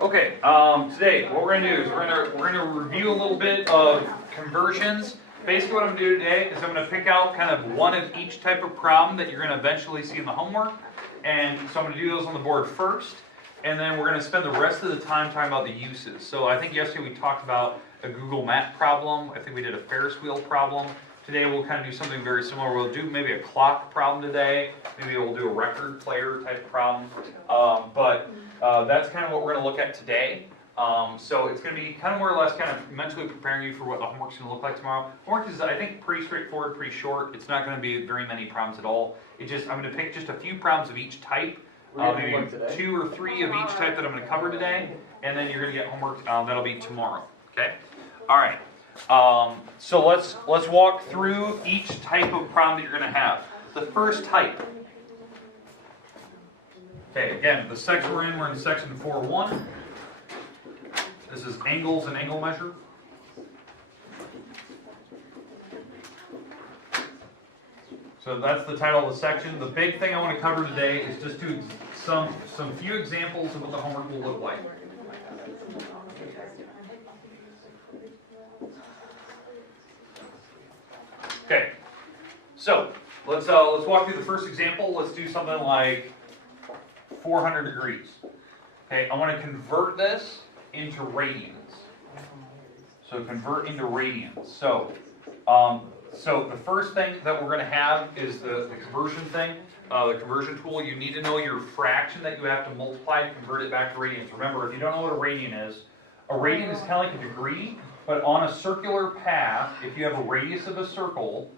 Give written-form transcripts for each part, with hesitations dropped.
Okay, today what we're going to do is we're going to review a little bit of conversions. Basically what I'm going to do today is I'm going to pick out kind of one of each type of problem that you're going to eventually see in the homework. And so I'm going to do those on the board first, and then we're going to spend the rest of the time talking about the uses. So I think yesterday we talked about a Google Map problem. I think we did a Ferris wheel problem. Today we'll kind of do something very similar. We'll do maybe a clock problem today. Maybe we'll do a record player type problem. But that's kind of what we're going to look at today. So it's going to be kind of more or less kind of mentally preparing you for what the homework's going to look like tomorrow. Homework is, I think, pretty straightforward, pretty short. It's not going to be very many problems at all. I'm going to pick just a few problems of each type. Maybe 2 or 3 of each type that I'm going to cover today. And then you're going to get homework that'll be tomorrow. Okay? All right. So let's walk through each type of problem that you're going to have. The first type. Okay, again, the section we're in section 4.1. This is angles and angle measure. So that's the title of the section. The big thing I want to cover today is just to some few examples of what the homework will look like. Okay, so let's walk through the first example. Let's do something like 400 degrees. Okay, I want to convert this into radians. So convert into radians. So the first thing that we're going to have is the conversion thing, the conversion tool. You need to know your fraction that you have to multiply and convert it back to radians. Remember, if you don't know what a radian is kind of like a degree, but on a circular path, if you have a radius of a circle,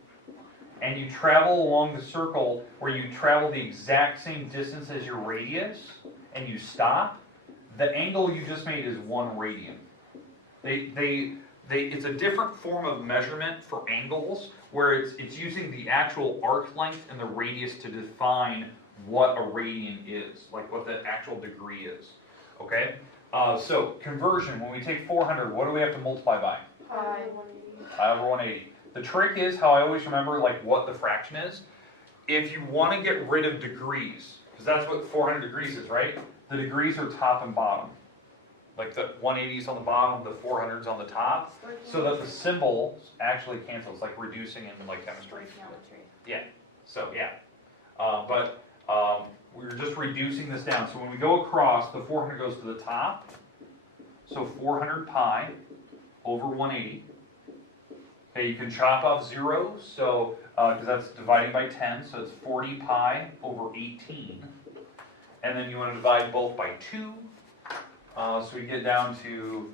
and you travel along the circle where you travel the exact same distance as your radius, and you stop, the angle you just made is 1 radian. It's a different form of measurement for angles, where it's using the actual arc length and the radius to define what a radian is, like what the actual degree is. Okay? So conversion, when we take 400, what do we have to multiply by? Pi over 180. The trick is how I always remember like what the fraction is. If you want to get rid of degrees, because that's what 400 degrees is, right? The degrees are top and bottom. Like the 180 is on the bottom, the 400 is on the top, so that the symbols actually cancel. It's like reducing in like chemistry. Yeah. So yeah. But we're just reducing this down. So when we go across, the 400 goes to the top. So 400 pi over 180. Okay, you can chop off zeros, so because that's dividing by 10, so it's 40 pi over 18. And then you want to divide both by 2. So we get down to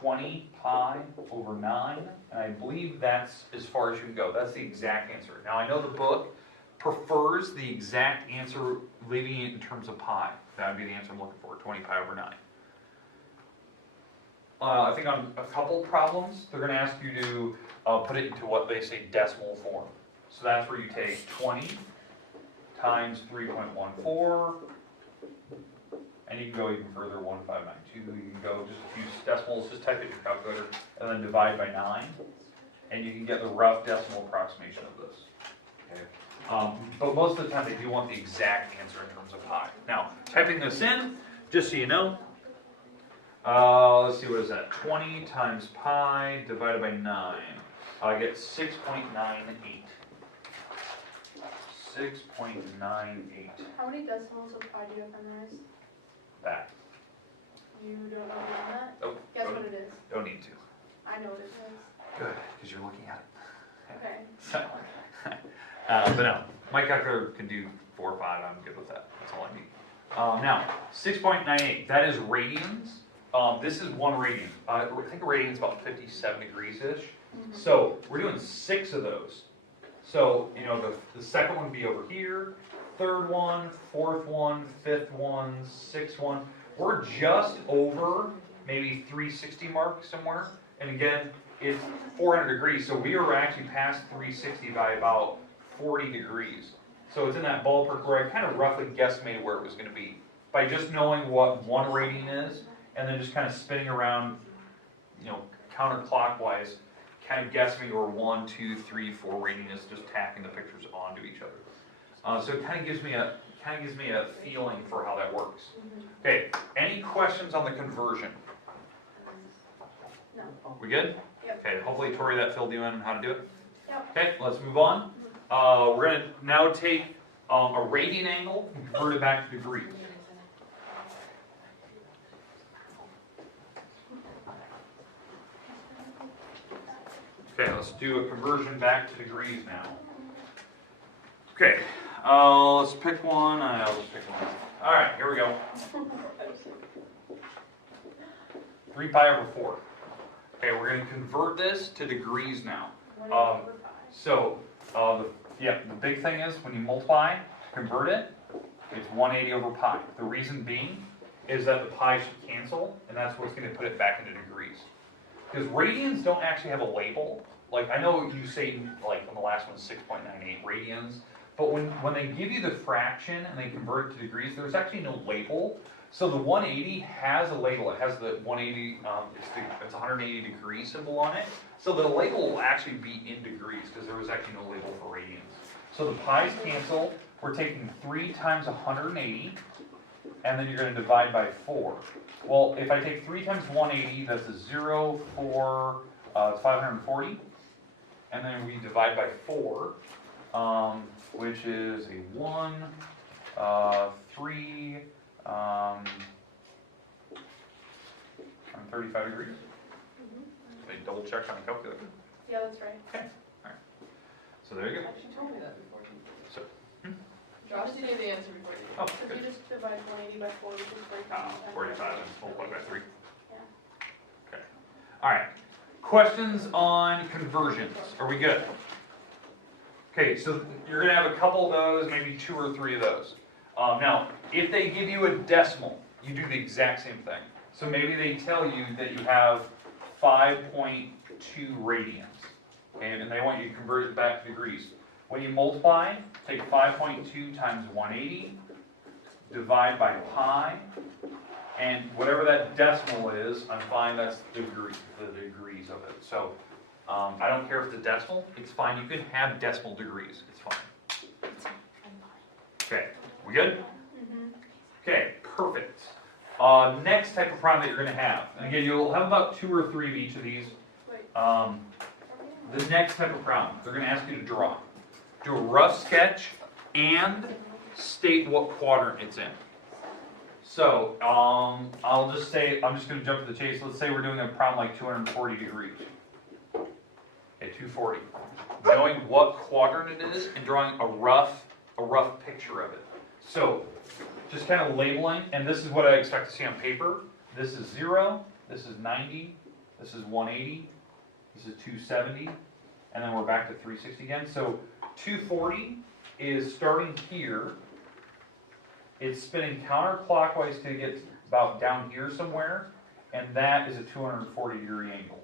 20 pi over 9. And I believe that's as far as you can go. That's the exact answer. Now I know the book prefers the exact answer, leaving it in terms of pi. That would be the answer I'm looking for, 20 pi over 9. I think on a couple problems, they're going to ask you to put it into what they say decimal form. So that's where you take 20 times 3.14, and you can go even further, 1592. You can go just a few decimals, just type it in your calculator, and then divide by 9, and you can get the rough decimal approximation of this. Okay. But most of the time they do want the exact answer in terms of pi. Now, typing this in, just so you know, let's see, what is that? 20 times pi divided by 9. I get 6.98. 6.98. How many decimals of pi do you have memorized? That. You don't know that? Nope. Guess what it is. Don't need to. I know what it is. Good, because you're looking at it. Okay. So, but no, my calculator can do 4 or 5. I'm good with that. That's all I need. Now, 6.98. That is radians. This is 1 radian. I think a radian is about 57 degrees-ish. Mm-hmm. So we're doing 6 of those. So, you know, the second one would be over here, third one, fourth one, fifth one, sixth one. We're just over maybe 360 mark somewhere. And again, it's 400 degrees, so we are actually past 360 by about 40 degrees. So it's in that ballpark where I kind of roughly guesstimated where it was going to be by just knowing what 1 radian is, and then just kind of spinning around, you know, counterclockwise, kind of guessing where 1, 2, 3, 4 radian is, just tacking the pictures onto each other. So it kind of gives me a feeling for how that works. Okay, any questions on the conversion? No. We good? Yep. Okay, hopefully Tori that filled you in on how to do it. Yep. Okay, let's move on. We're going to now take a radian angle and convert it back to degrees. Okay, let's do a conversion back to degrees now. Okay, let's pick one. I'll just pick one. All right, here we go. 3 pi over 4. Okay, we're going to convert this to degrees now. So, the big thing is when you multiply to convert it, it's 180 over pi. The reason being is that the pi should cancel, and that's what's going to put it back into degrees. Because radians don't actually have a label. Like, I know you say, like, on the last one, 6.98 radians, but when they give you the fraction and they convert it to degrees, there's actually no label. So the 180 has a label. It has the 180, it's 180 degree symbol on it. So the label will actually be in degrees because there was actually no label for radians. So the pi's cancel. We're taking 3 times 180, and then you're going to divide by 4. Well, if I take 3 times 180, that's a 0, 4, it's 540. And then we divide by 4, which is a 1, 3, 35 degrees. They double check on the calculator. Yeah, that's right. Okay. All right. So there you go. She told me that before. So, Josh did the answer before you. oh, So if good. you just divide 180 by 4, which is 45 and multiply by 3. Yeah. Okay. All right. Questions on conversions? Are we good? Okay, so you're going to have a couple of those, maybe 2 or 3 of those. Now, if they give you a decimal, you do the exact same thing. So maybe they tell you that you have 5.2 radians, okay, and they want you to convert it back to degrees. When you multiply, take 5.2 times 180, divide by pi, and whatever that decimal is, I'm fine, that's the degrees of it. So I don't care if it's a decimal, it's fine. You can have decimal degrees, it's fine. Okay, we good? Okay, perfect. Next type of problem that you're going to have, and again, you'll have about 2 or 3 of each of these. The next type of problem, they're going to ask you to draw. Do a rough sketch and state what quadrant it's in. So, I'll just say, I'm just going to jump to the chase. Let's say we're doing a problem like 240 degrees. Okay, 240. Knowing what quadrant it is and drawing a rough picture of it. So, just kind of labeling, and this is what I expect to see on paper. This is 0, this is 90, this is 180, this is 270, and then we're back to 360 again. So 240 is starting here. It's spinning counterclockwise to get about down here somewhere, and that is a 240 degree angle.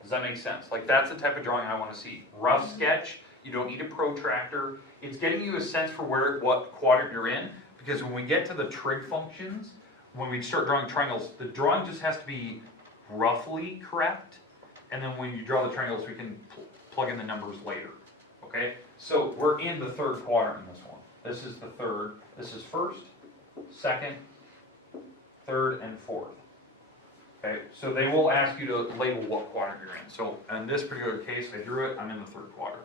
Does that make sense? Like, that's the type of drawing I want to see. Rough sketch, you don't need a protractor. It's getting you a sense for what quadrant you're in. Because when we get to the trig functions, when we start drawing triangles, the drawing just has to be roughly correct. And then when you draw the triangles, we can plug in the numbers later. Okay? So we're in the 3rd quadrant in this one. This is the 3rd. This is 1st, 2nd, 3rd, and 4th. Okay? So they will ask you to label what quadrant you're in. So in this particular case, I drew it, I'm in the 3rd quadrant.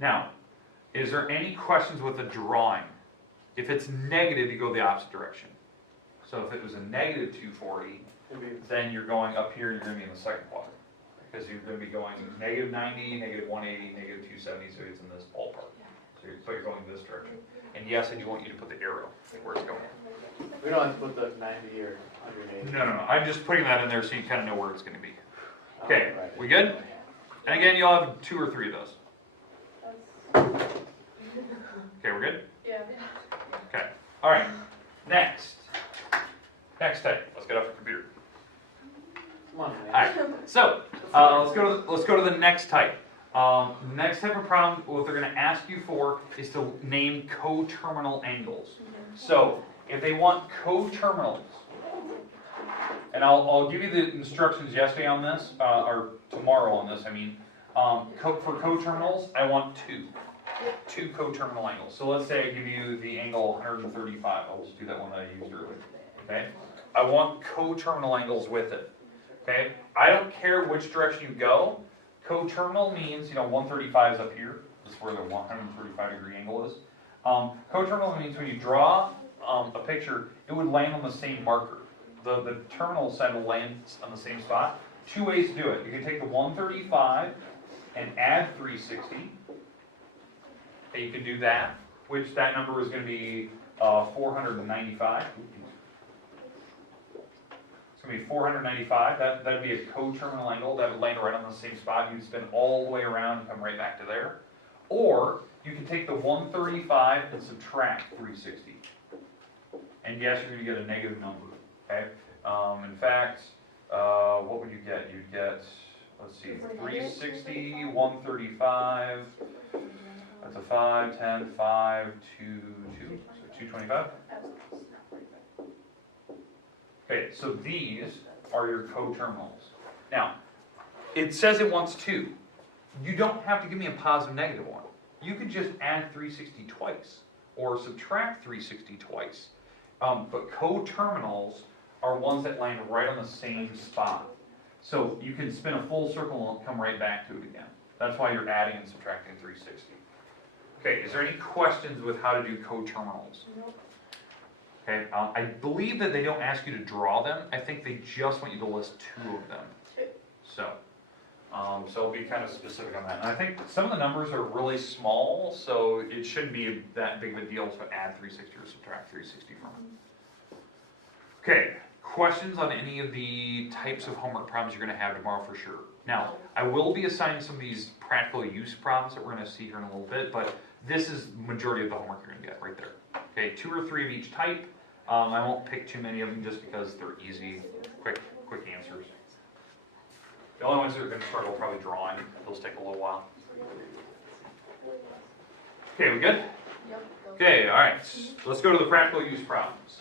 Now, is there any questions with the drawing? If it's negative, you go the opposite direction. So if it was a negative 240, then you're going up here and you're going to be in the 2nd quadrant. Because you're going to be going negative 90, negative 180, negative 270, so it's in this ballpark. So you're going this direction. And yes, I do want you to put the arrow where it's going. We don't have to put the 90 or 180. No. I'm just putting that in there so you kind of know where it's going to be. Okay, Oh, right. we good? And again, you'll have 2 or 3 of those. Okay, we're good? Yeah. Okay. All right. Next type. Let's get off the computer. Come on, All man. right. So let's go to the next type. The next type of problem, what they're going to ask you for is to name coterminal angles. So if they want coterminals, and I'll give you the instructions yesterday on this, or tomorrow on this. I mean, for coterminals, I want 2. two coterminal angles. So let's say I give you the angle 135. I'll just do that one that I used earlier. Okay? I want coterminal angles with it. Okay? I don't care which direction you go. Coterminal means, 135 is up here. This is where the 135 degree angle is. Coterminal means when you draw a picture, it would land on the same marker. The terminal side will land on the same spot. Two ways to do it. You can take the 135 and add 360. Okay, you can do that, which that number is going to be 495. It's going to be 495. That would be a coterminal angle. That would land right on the same spot. You'd spin all the way around and come right back to there. Or you can take the 135 and subtract 360. And yes, you're going to get a negative number. Okay. In fact, what would you get? You'd get, let's see, 360, 135. That's a 5, 10, 5, 2, 2. So 225. Okay, so these are your coterminals. Now, it says it wants 2. You don't have to give me a positive negative one. You could just add 360 twice or subtract 360 twice. But coterminals are ones that land right on the same spot. So you can spin a full circle and come right back to it again. That's why you're adding and subtracting 360. Okay, is there any questions with how to do coterminals? Nope. Okay, I believe that they don't ask you to draw them. I think they just want you to list 2 of them. So I'll be kind of specific on that. And I think some of the numbers are really small, so it shouldn't be that big of a deal to add 360 or subtract 360 from it. Okay, questions on any of the types of homework problems you're going to have tomorrow for sure. Now, I will be assigning some of these practical use problems that we're going to see here in a little bit, but this is the majority of the homework you're going to get right there. Okay, 2 or 3 of each type. I won't pick too many of them just because they're easy, quick answers. The only ones that are going to struggle are probably drawing. Those take a little while. Okay, we good? Yep. Okay, all right. Let's go to the practical use problems.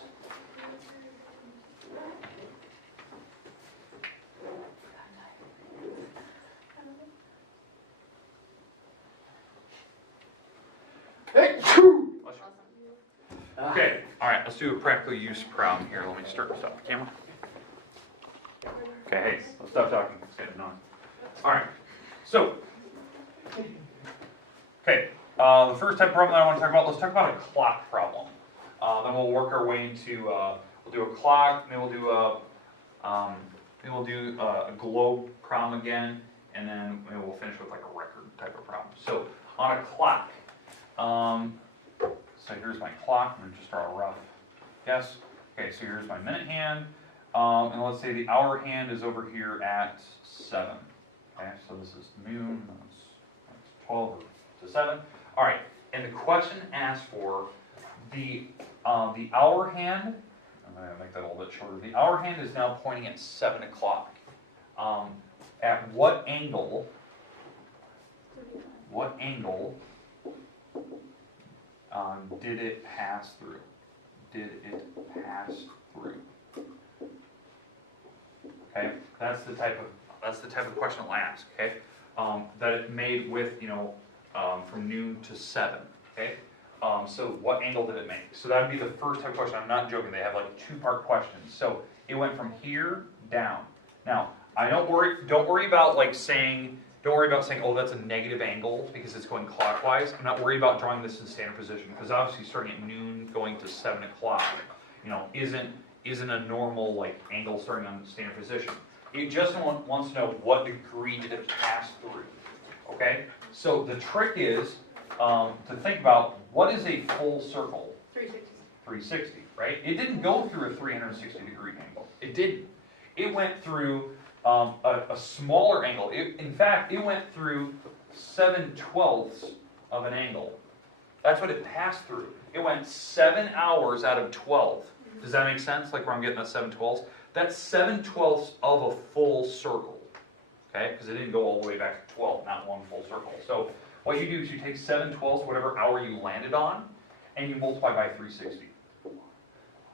Okay, all right. Let's do a practical use problem here. Let me stop the camera. Okay, hey, let's stop talking. It's getting annoying. All right. So, okay. The first type of problem that I want to talk about. Let's talk about a clock problem. Then we'll work our way into. We'll do a clock. Then we'll do a globe problem again, and then we'll finish with like a record type of problem. So on a clock. So here's my clock. I'm going to just draw a rough guess. Okay, so here's my minute hand. And let's say the hour hand is over here at 7. Okay, so this is noon. That's 12 to 7. All right, and the question asks for the hour hand. I'm going to make that a little bit shorter. The hour hand is now pointing at 7 o'clock. At what angle? What angle did it pass through? Did it pass through? Okay, that's the type of question it'll ask. Okay, that it made with from noon to 7. Okay, so what angle did it make? So that would be the first type of question. I'm not joking. They have like 2-part questions. So it went from here down. Now don't worry about saying, oh, that's a negative angle because it's going clockwise. I'm not worried about drawing this in standard position because obviously starting at noon going to 7 o'clock, isn't a normal angle starting on standard position. It just wants to know what degree did it pass through. Okay, so the trick is to think about what is a full circle. 360. 360, right? It didn't go through a 360 degree angle. It didn't. It went through a smaller angle. In fact, it went through 7/12 of an angle. That's what it passed through. It went 7 hours out of 12. Does that make sense? Like where I'm getting that 7/12? That's 7/12 of a full circle. Okay? Because it didn't go all the way back to 12, not one full circle. So what you do is you take 7/12, whatever hour you landed on, and you multiply by 360.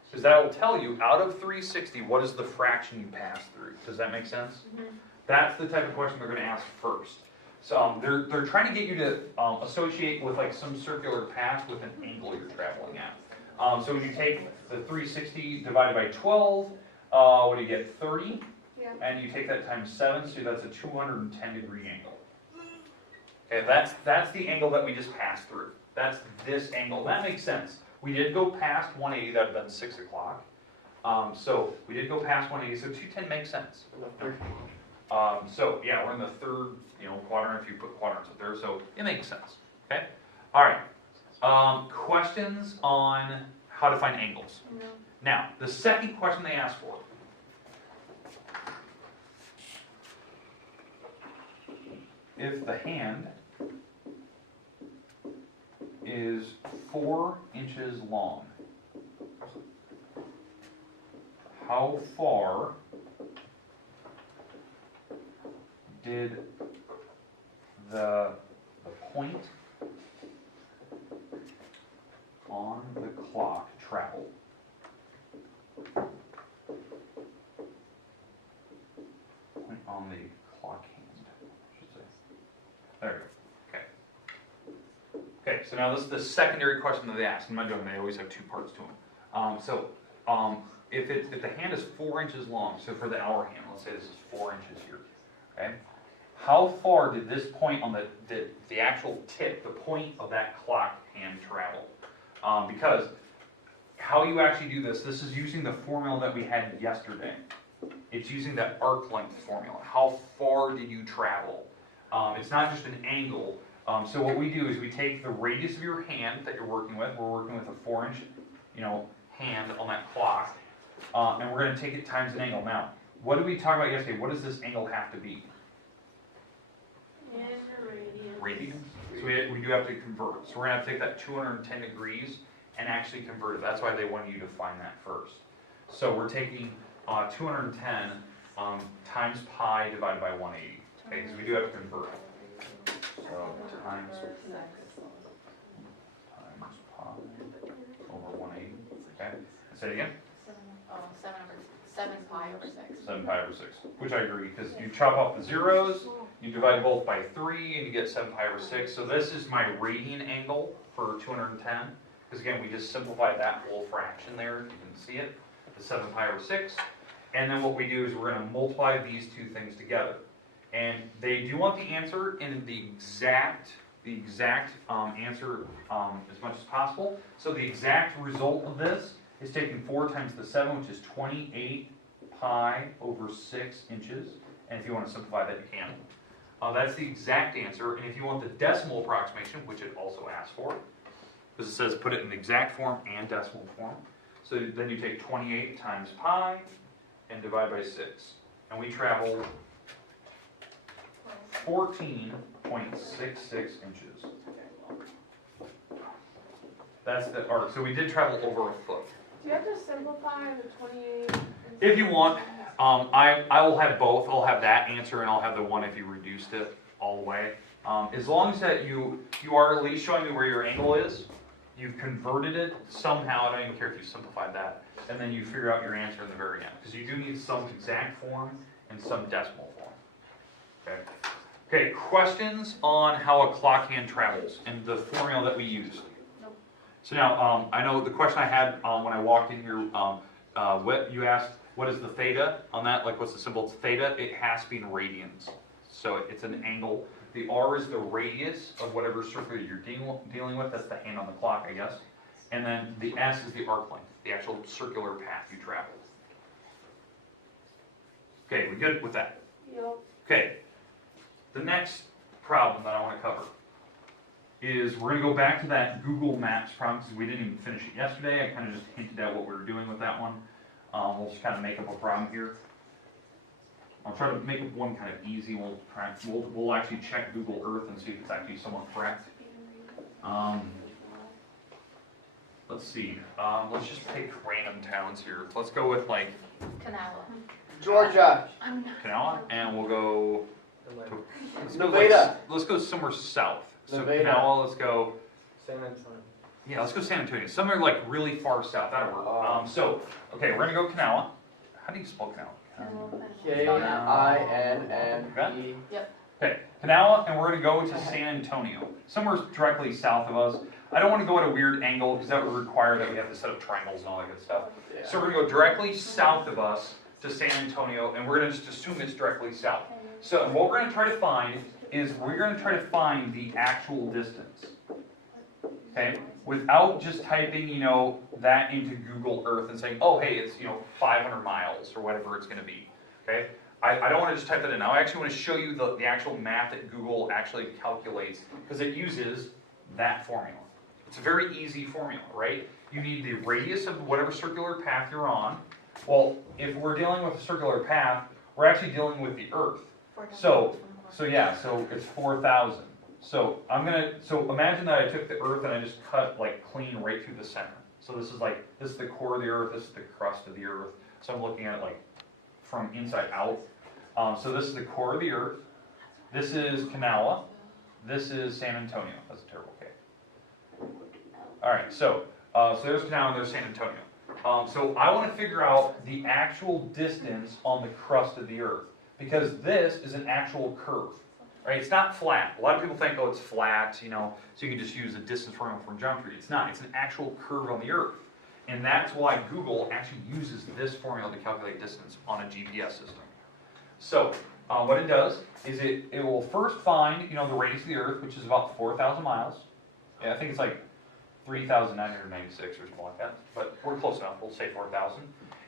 Because that will tell you, out of 360, what is the fraction you pass through. Does that make sense? Mm-hmm. That's the type of question they're going to ask first. So they're trying to get you to associate with like some circular path with an angle you're traveling at. So when you take the 360 divided by 12, what do you get? 30, Yeah. and you take that times 7, so that's a 210 degree angle. Okay, that's the angle that we just passed through. That's this angle. That makes sense. We did go past 180. That would have been 6 o'clock. So we did go past 180. So 210 makes sense. So yeah, we're in the third, quadrant if you put quadrants up there. So it makes sense. Okay. All right. Questions on how to find angles. No. Now, the second question they asked for. If the hand is 4 inches long, how far did the point on the clock travel? Point on the clock hand, I should say. There we go. Okay. Okay, so now this is the secondary question that they asked. I'm not joking, they always have 2 parts to them. If the hand is 4 inches long, so for the hour hand, let's say this is 4 inches here, okay? How far did this point on the actual tip, the point of that clock hand travel? Because how you actually do this is using the formula that we had yesterday. It's using that arc length formula. How far did you travel? It's not just an angle. So what we do is we take the radius of your hand that you're working with. We're working with a 4-inch, hand on that clock, and we're going to take it times an angle. Now, what did we talk about yesterday? What does this angle have to be? And a Radians. So we do have to convert. So we're going to have to take that 210 degrees and actually convert it. That's why they want you to find that first. So we're taking 210 times pi divided by 180. Okay, because we do have to convert it. So times pi over 180. Okay. Say it again. 7 pi over 6. 7 pi over 6. Which I agree, because you chop off the zeros, you divide both by 3, and you get 7 pi over 6. So this is my radian angle for 210. Because again, we just simplified that whole fraction there. You can see it. The 7 pi over 6. And then what we do is we're going to multiply these two things together. And they do want the answer in the exact answer as much as possible. So the exact result of this is taking 4 times the 7, which is 28 pi over 6 inches. And if you want to simplify that, you can. That's the exact answer. And if you want the decimal approximation, which it also asks for, because it says put it in exact form and decimal form. So then you take 28 times pi and divide by 6. And we travel 14.66 inches. That's the arc. So we did travel over a foot. Do you have to simplify the 28? If you want, I will have both. I'll have that answer and I'll have the one if you reduced it all the way. As long as that you are at least showing me where your angle is, you've converted it somehow, I don't even care if you simplified that, and then you figure out your answer in the very end. Because you do need some exact form and some decimal form. Okay. Okay, questions on how a clock hand travels and the formula that we used? Nope. So now, I know the question I had when I walked in here, what you asked, what is the theta on that? Like, what's the symbol? It's theta. It has to be in radians. So it's an angle. The r is the radius of whatever circle you're dealing with. That's the hand on the clock, I guess. And then the s is the arc length, the actual circular path you travel. Okay, we good with that? Yep. Okay. The next problem that I want to cover is we're going to go back to that Google Maps problem because we didn't even finish it yesterday. I kind of just hinted at what we were doing with that one. We'll just kind of make up a problem here. I'll try to make one kind of easy. We'll actually check Google Earth and see if it's actually somewhat correct. Let's see. Let's just pick random towns here. Let's go with like Canala. Georgia. Kanawha, and we'll go. Nevada. Let's go somewhere south. So Nevada. Kanawha, let's go. San Antonio. Yeah, let's go San Antonio. Somewhere like really far south. That'll work. So, okay, we're gonna go Kanawha. How do you spell Kanawha? K-I-N-N-E. Okay, Kanawha, and we're gonna go to San Antonio, somewhere directly south of us. I don't wanna go at a weird angle, because that would require that we have to set up triangles and all that good stuff. Yeah. So we're gonna go directly south of us to San Antonio, and we're gonna just assume it's directly south. So what we're gonna try to find is we're gonna try to find the actual distance. Okay, without just typing, that into Google Earth and saying, oh, hey, it's, 500 miles or whatever it's gonna be. Okay, I don't wanna just type that in. I actually wanna show you the actual math that Google actually calculates, because it uses that formula. It's a very easy formula, right? You need the radius of whatever circular path you're on. Well, if we're dealing with a circular path, we're actually dealing with the Earth. So it's 4,000. So imagine that I took the Earth and I just cut clean right through the center. So this is the core of the Earth, this is the crust of the Earth. So I'm looking at it from inside out. So this is the core of the Earth. This is Kanawha. This is San Antonio. That's a terrible K. All right, so there's Kanawha and there's San Antonio. So I want to figure out the actual distance on the crust of the Earth, because this is an actual curve, right? It's not flat. A lot of people think, oh, it's flat, so you can just use a distance formula from geometry. It's not. It's an actual curve on the Earth. And that's why Google actually uses this formula to calculate distance on a GPS system. So what it does is it will first find, the radius of the Earth, which is about 4,000 miles. Yeah, I think it's 3,996 or something like that, but we're close enough. We'll say 4,000.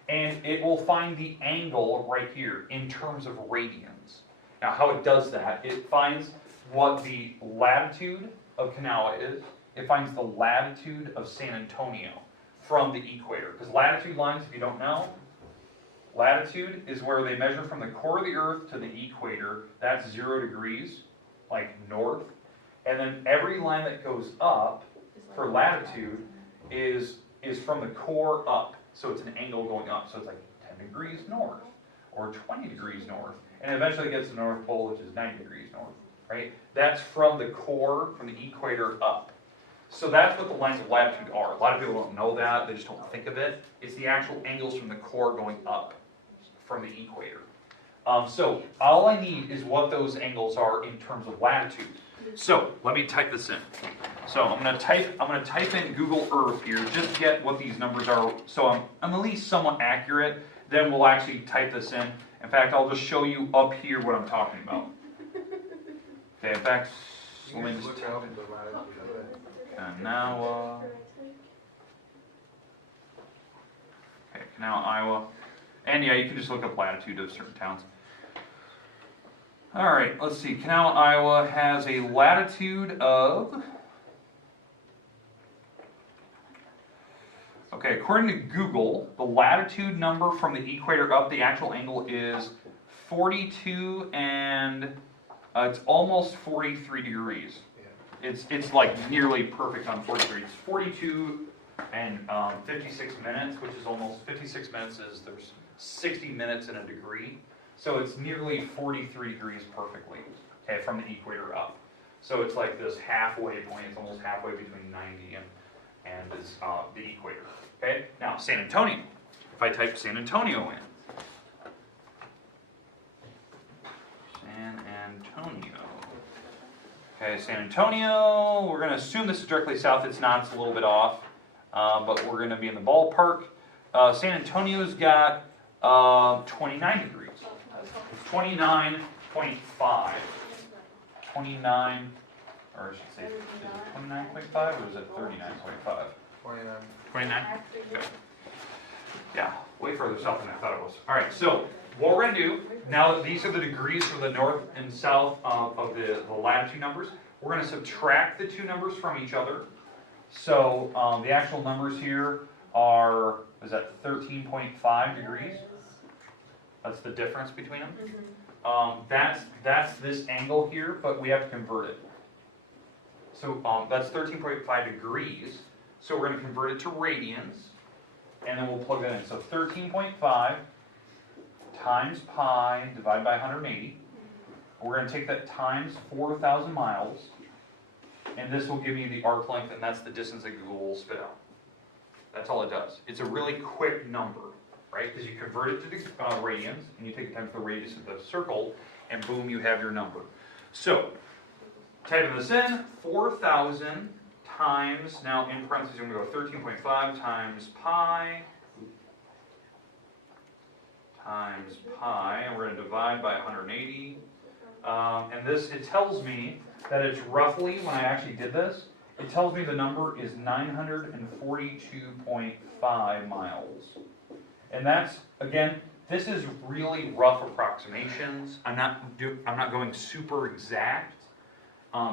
And it will find the angle right here in terms of radians. Now, how it does that, it finds what the latitude of Kanawha is. It finds the latitude of San Antonio from the equator. Because latitude lines, if you don't know, latitude is where they measure from the core of the Earth to the equator. That's 0 degrees, north. And then every line that goes up for latitude is from the core up. So it's an angle going up. So it's 10 degrees north or 20 degrees north. And eventually it gets to the North Pole, which is 90 degrees north, right? That's from the core, from the equator up. So that's what the lines of latitude are. A lot of people don't know that. They just don't think of it. It's the actual angles from the core going up from the equator. So all I need is what those angles are in terms of latitude. So let me type this in. So I'm gonna type in Google Earth here, just to get what these numbers are, so I'm at least somewhat accurate. Then we'll actually type this in. In fact, I'll just show you up here what I'm talking about. Okay, in fact, let me just type in Kanawha. Okay, Kanawha, Iowa. And yeah, you can just look up latitude of certain towns. All right, let's see. Kanawha, Iowa has a latitude of... Okay, according to Google, the latitude number from the equator up, the actual angle is 42 and it's almost 43 degrees. It's nearly perfect on 43. It's 42 and 56 minutes, which is almost 56 minutes there's 60 minutes in a degree. So it's nearly 43 degrees perfectly, okay, from the equator up. So it's this halfway point. It's almost halfway between 90 and is the equator. Okay, now San Antonio. If I type San Antonio in. San Antonio. Okay, San Antonio, we're going to assume this is directly south. It's not, it's a little bit off, but we're going to be in the ballpark. San Antonio's got 29 degrees. It's 29.5. 29, or I should say, is it 29.5 or is it 39.5? 29? Okay. Yeah, way further south than I thought it was. All right, so what we're going to do, now that these are the degrees for the north and south of the latitude numbers, we're going to subtract the two numbers from each other. So the actual numbers here are, is that 13.5 degrees? That's the difference between them. That's this angle here, but we have to convert it. So that's 13.5 degrees. So we're going to convert it to radians, and then we'll plug that in. So 13.5 times pi divided by 180. We're going to take that times 4,000 miles, and this will give you the arc length, and that's the distance that Google will spit out. That's all it does. It's a really quick number, right? Because you convert it to radians, and you take it times the radius of the circle, and boom, you have your number. So, typing this in, 4,000 times, now in parentheses, I'm going to go 13.5 times pi, and we're going to divide by 180. And this, it tells me that it's roughly, when I actually did this, it tells me the number is 942.5 miles. And that's, again, this is really rough approximations. I'm not going super exact,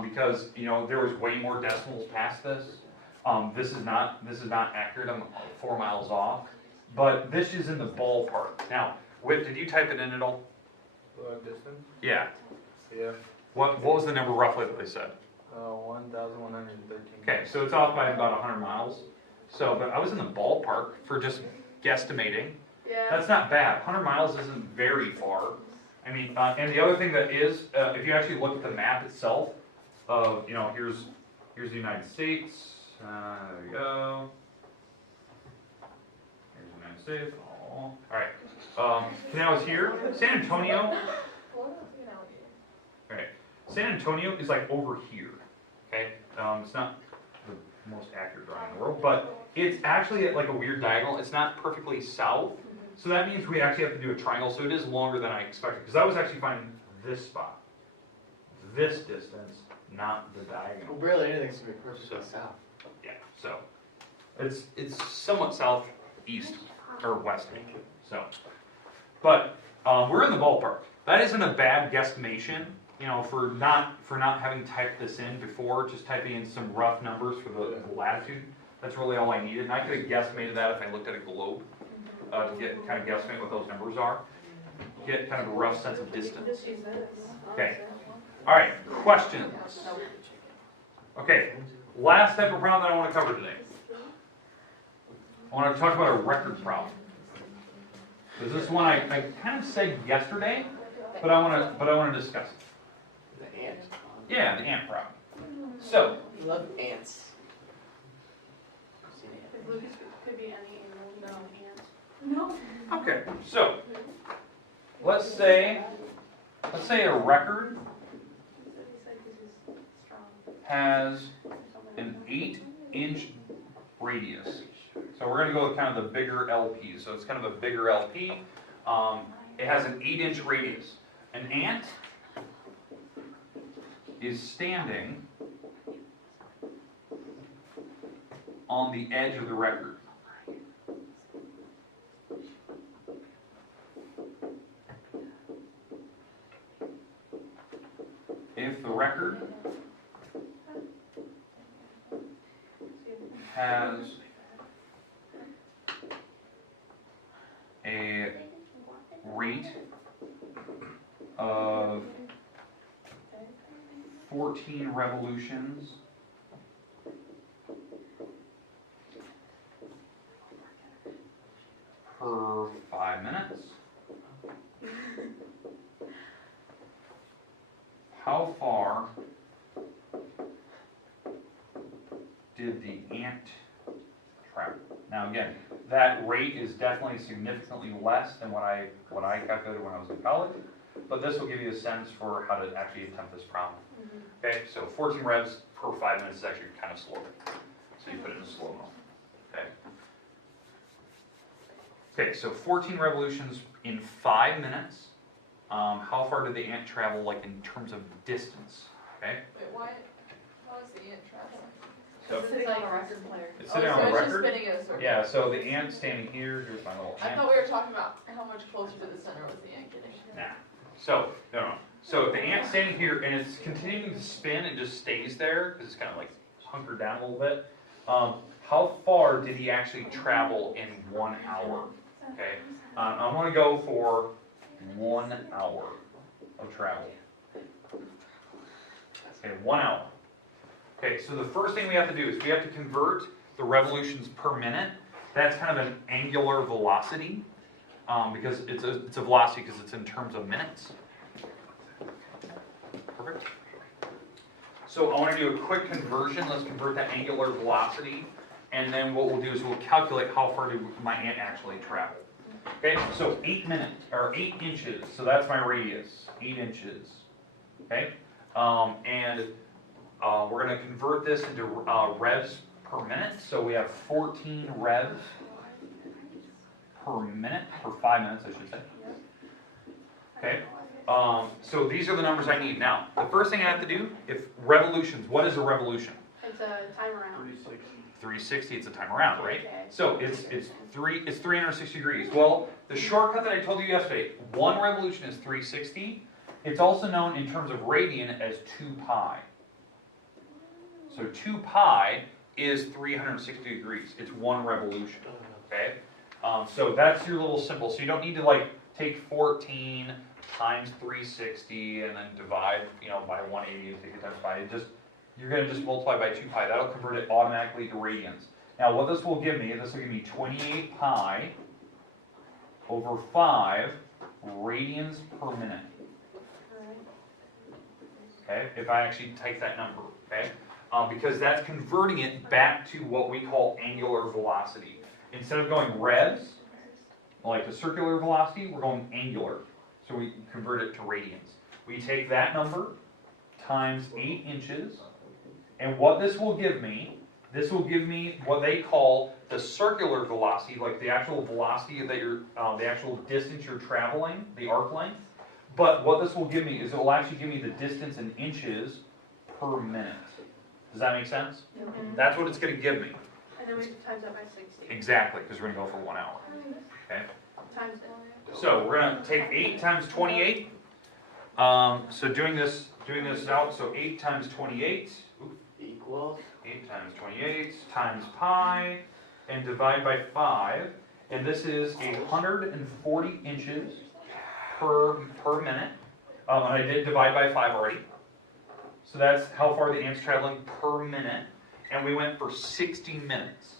because, you know, there was way more decimals past this. This is not accurate. I'm 4 miles off. But this is in the ballpark. Now, Whit, did you type it in at all? Distance? Yeah. Yeah. What was the number roughly that they said? 1,113. Okay, so it's off by about 100 miles. So, but I was in the ballpark for just guesstimating. Yeah. That's not bad. 100 miles isn't very far. I mean, and the other thing that is, if you actually look at the map itself, of, you know, here's the United States. There we go. Here's the United States. All right. Canal is here. San Antonio. All right. San Antonio is like over here. Okay. It's not the most accurate drawing in the world, but it's actually at like a weird diagonal. It's not perfectly south. So that means we actually have to do a triangle. So it is longer than I expected, because I was actually finding this spot, this distance, not the diagonal. Well, barely anything's gonna be perfectly south. Yeah, so it's somewhat southeast or west. So, but we're in the ballpark. That isn't a bad guesstimation, you know, for not having typed this in before, just typing in some rough numbers for the latitude. That's really all I needed, and I could have guesstimated that if I looked at a globe to get kind of guesstimate what those numbers are, get kind of a rough sense of distance. Okay. All right, questions. Okay, last type of problem that I want to cover today. I want to talk about a record problem. This is one I kind of said yesterday, but I want to discuss it. The ant. Yeah, the ant problem. So, I love ants. Lucas could be any animal. No. okay, so let's say a record has an 8-inch radius. So we're going to go with kind of the bigger LP. So it's kind of a bigger LP. It has an 8-inch radius. An ant is standing on the edge of the record. If the record has a rate of 14 revolutions per 5 minutes, how far did the ant travel? Now again, that rate is definitely significantly less than what I calculated when I was in college, but this will give you a sense for how to actually attempt this problem. Okay, so 14 revs per 5 minutes is actually kind of slow. So you put it in slow-mo. Okay. Okay, so 14 revolutions in 5 minutes. How far did the ant travel, like in terms of distance? Okay. Wait, why is the ant traveling? So It's like a record player. it's sitting on a so it's just record. spinning in a circle. Yeah. So the ant standing here. Here's my little I ant. thought we were talking about how much closer to the center was the ant getting. Nah. So no. So if the ant's standing here and it's continuing to spin and just stays there because it's kind of like hunkered down a little bit. How far did he actually travel in 1 hour? Okay. I want to go for 1 hour of travel. Okay, 1 hour. Okay, so the first thing we have to do is we have to convert the revolutions per minute. That's kind of an angular velocity because it's a velocity because it's in terms of minutes. Perfect. So I want to do a quick conversion. Let's convert that angular velocity, and then what we'll do is we'll calculate how far did my ant actually travel. Okay, so 8 inches. So that's my radius, 8 inches. Okay. We're gonna convert this into revs per minute, so we have 14 revs per minute, per 5 minutes, I should say. Okay, so these are the numbers I need. Now, the first thing I have to do, if revolutions, what is a revolution? It's a time around. 360, it's a time around, right? Okay. So it's 360 degrees. Well, the shortcut that I told you yesterday, one revolution is 360. It's also known in terms of radian as 2 pi. So 2 pi is 360 degrees. It's one revolution, okay? So that's your little symbol. So you don't need to like take 14 times 360 and then divide, by 180 and take it times pi. You're going to just multiply by 2 pi. That'll convert it automatically to radians. Now what this will give me 28 pi over 5 radians per minute. Okay, if I actually take that number, okay? Because that's converting it back to what we call angular velocity. Instead of going revs, like the circular velocity, we're going angular. So we convert it to radians. We take that number times 8 inches, and what this will give me what they call the circular velocity, like the actual velocity that the actual distance you're traveling, the arc length. But what this will give me is it will actually give me the distance in inches per minute. Does that make sense? Mhm. That's what it's going to give me. And then we times that by 60. Exactly, because we're going to go for 1 hour. Okay. Times it. So we're going to take 8 times 28. So doing this out, so 8 times 28, Equals 8 times 28 times pi, and divide by 5. And this is 140 inches per minute. And I did divide by 5 already. So that's how far the ant's traveling per minute. And we went for 60 minutes.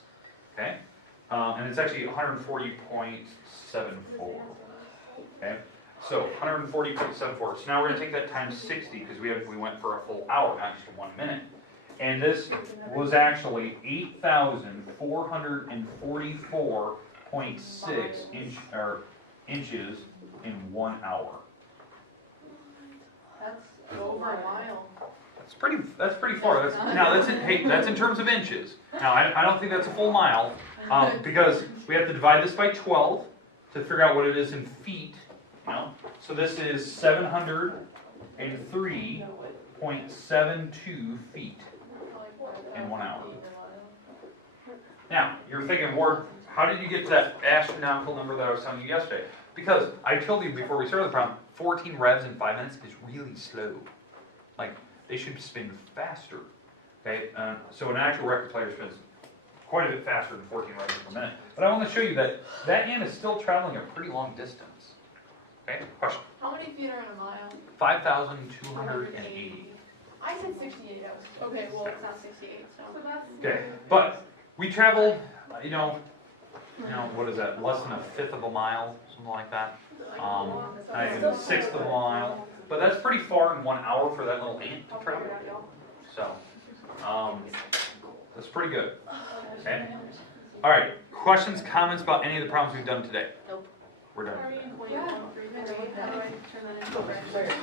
Okay? And it's actually 140.74. Okay? So 140.74. So now we're going to take that times 60 because we went for a full hour, not just 1 minute. And this was actually 8,444.6 inches in 1 hour. That's over a mile. That's pretty far. That's in terms of inches. Now I don't think that's a full mile because we have to divide this by 12 to figure out what it is in feet. So this is 703.72 feet in 1 hour. Now you're thinking, Ward, how did you get to that astronomical number that I was telling you yesterday? Because I told you before we started the problem, 14 revs in 5 minutes is really slow. Like, they should spin faster. Okay, so an actual record player spins quite a bit faster than 14 revs per minute. But I want to show you that ant is still traveling a pretty long distance. Okay, question. How many feet are in a mile? 5,280. I said 68. I was Okay, well, it's not 68, so. Okay, but we traveled, what is that? Less than a fifth of a mile, something like that. Not even a sixth of a mile. But that's pretty far in 1 hour for that little ant to travel. So, that's pretty good. Okay. All right. Questions, comments about any of the problems we've done today? Nope. We're done. How do I turn that into a graph?